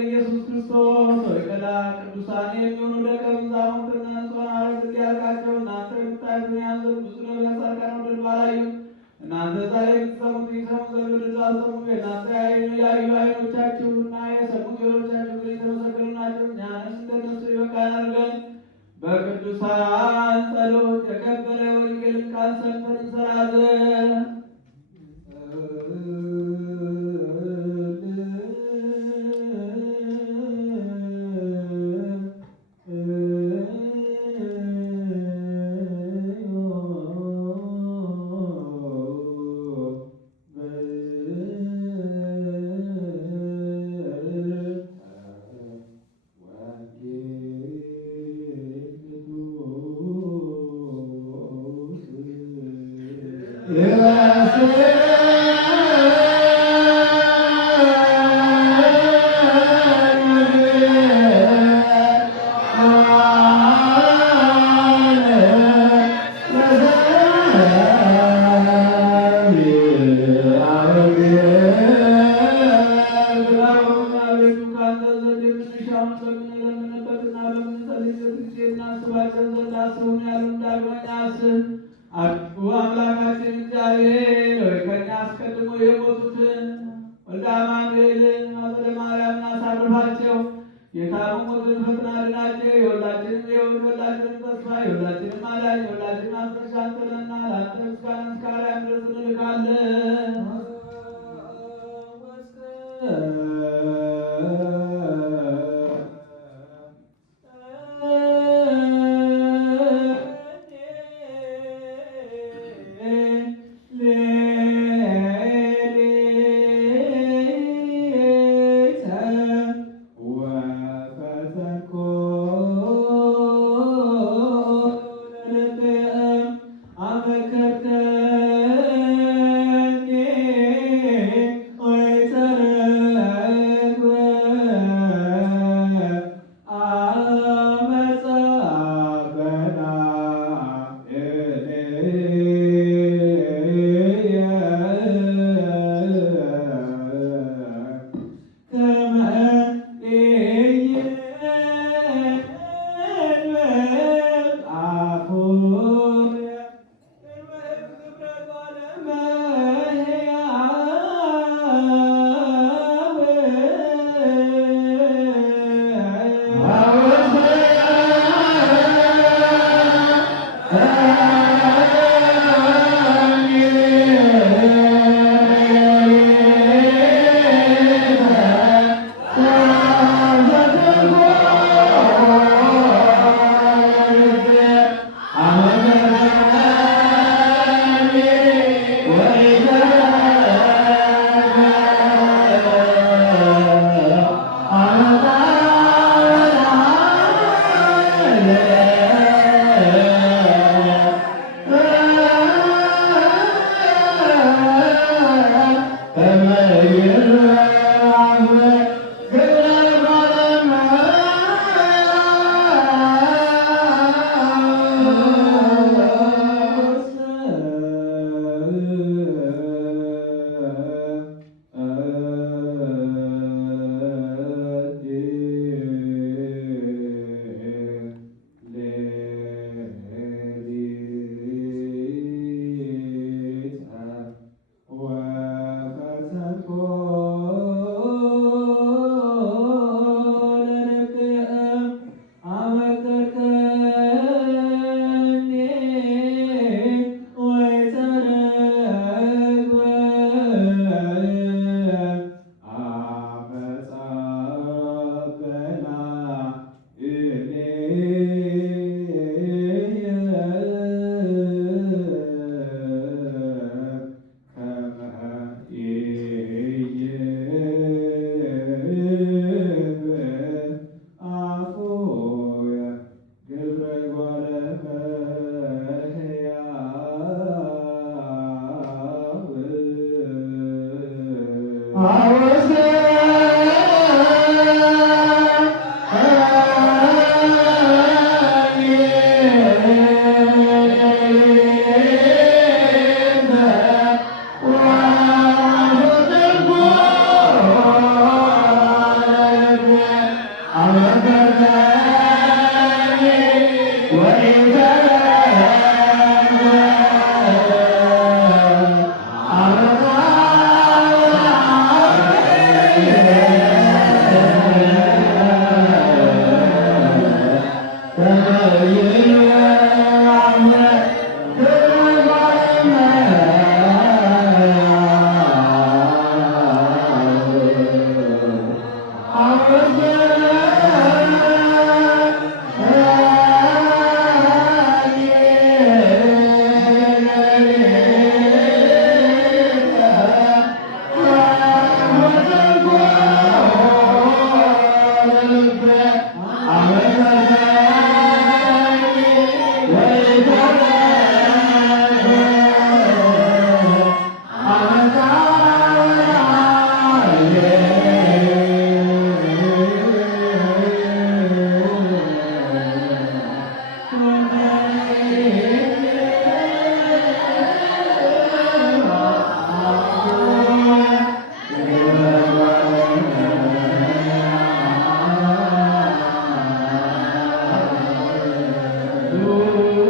ኢየሱስ ክርስቶስ ወይቀላ ቅዱሳን የሚሆኑ ደቀ መዛሙርትና ንጹሐን ያልካቸው እናንተ የምታዩትን ያንዘብ ብዙ ነቢያት ጻድቃን ወደ ባላዩ እናንተ ዛሬ የምትሰሙት ይሰሙ ዘንድ ወደ አልሰሙ የእናንተ ያዩ ዓይኖቻችሁና የሰሙ ጆሮቻችሁ ግን የተመሰገኑ ናቸው። እኛንም እንደነሱ ይበቃን አድርገን በቅዱሳን ጸሎት የከበረ ወንጌልን ቃል ሰምተን እንሰራ ዘንድ አምላካችን እግዚአብሔር ሆይ ከእኛ አስቀድሞ የሞቱትን ወልደ አማኑኤልን ማዘለ ማርያምን አሳርፋቸው። የታመሙ ሞትን ፈጥና አድናቸው። የሁላችንም የሕይወት የሁላችንም ተስፋ የሁላችንም አዳኝ የሁላችንም አስረሻ አንተ ነህና ለአንተ ምስጋና እስከ አርያም ድረስ እንልካለን። አመከርከን አመስግኑ